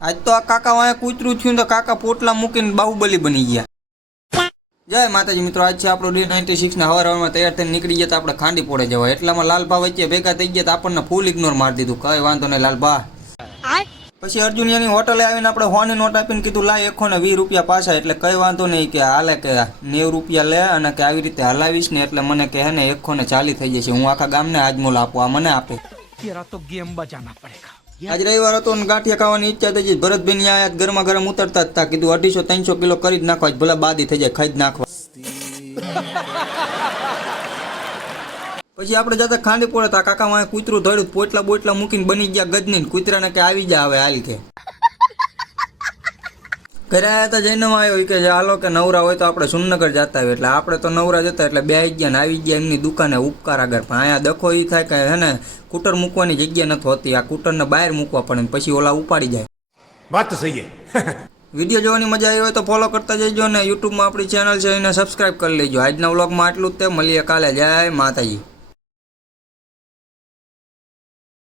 આજ તો આ કાકા વાયા કૂતરું થયું તો કાકા પોટલા મૂકીને બાહુબલી બની ગયા। જય માતાજી મિત્રો, આજ છે આપણો ડે 96 ને હવારમાં તૈયાર થઈને નીકળી ગયા આપણે ખાંડી પોડે જવા। એટલામાં લાલભા વચ્ચે ભેગા થઈ ગયા તો આપણને ફૂલ ઇગ્નોર મારી દીધું, કઈ વાંધો નહીં લાલભા। પછી અર્જુનિયાની હોટલે આવીને આપણે હોની નોટ આપીને કીધું લાય 120 રૂપિયા પાછા, એટલે કઈ વાંધો નહીં કે હાલે કે 90 રૂપિયા લે અને કે આવી રીતે હલાવીશ ને એટલે મને કહે ને 140 થઈ જશે, હું આખા ગામને આજમોલ આપું, આ મને આપે। આજ રવિવાર હતો ને ગાંઠિયા ખાવાની ઈચ્છા થઈ ગઈ। ભરતભાઈ ની આયા ગરમા ગરમ ઉતરતા જ હતા, કીધું 250-300 કિલો કરી જ નાખવા, ભલે બાદી થઈ જાય, ખાઈ જ નાખવા। પછી આપણે જતા ખાંડી પોળે તા કાકા વાંહે કૂતરું ધોડ્યું, પોટલા બોટલા મૂકીને બની ગયા ગજની, કૂતરાને કે આવી જા હવે હાલ કે। ઘરે આવ્યા હતા જઈને આવ્યો કે હાલો કે નવરા હોય તો આપણે સુનગર જતા હોય, એટલે આપણે તો નવરા જતા એટલે બે ગયા ને આવી ગયા એમની દુકાને ઉપકાર આગળ। પણ અહીંયા દખો એ થાય કે હે ને કૂટર મૂકવાની જગ્યા નથી હોતી, આ કૂટરને બહાર મૂકવા પડે ને પછી ઓલા ઉપાડી જાય। વાત તો સહી છે। વિડીયો જોવાની મજા આવી હોય તો ફોલો કરતા જજો ને યુટ્યુબમાં આપણી ચેનલ છે એને સબસ્ક્રાઈબ કરી લેજો। આજના વ્લોગમાં આટલું જ તે, મળીએ કાલે। જય માતાજી।